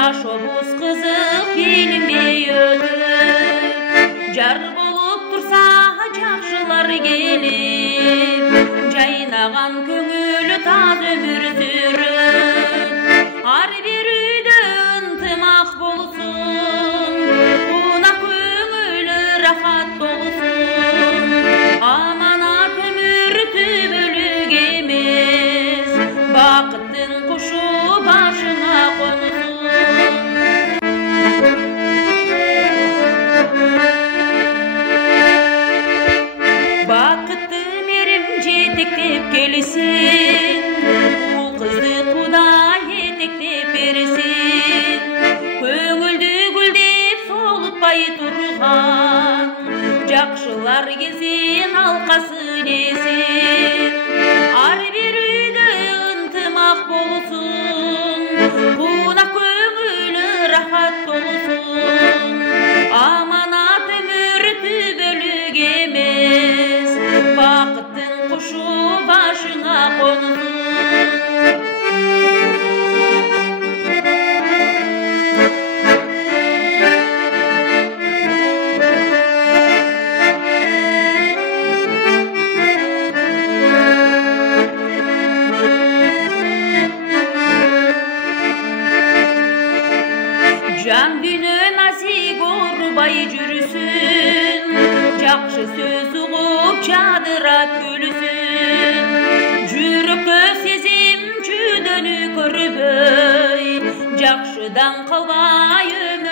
Жашобуз кызык билинбей өтөп, жар болуп турса жакшылар келип, жайнаган көңүлү таз өмүр сүрөт. Ар бир үйдө ынтымак болсун, кунак көңүлү рахат болсун. Аманат өмүр түбөлүк эмес, бакыттын кушу башыңа консун. Бакытты мерим жетектеп келсин, бул кызды Кудай этектеп берсин. Көңүлдү гүлдеп солутпай турган, жакшылар келсин алкасы десин. Ар бир үйдө ынтымак болсун, кунак көңүлү рахат болсун. Аманат өмүр түбөлүк эмес, бакыттын кушу башыңа консун. Жан дүнө насип орбай жүрсүн, жакшы сөз угуп жадырап күлсүн. Жүрөккө сезим чүйдөнү көрбөй, жакшыдан калбай өмүр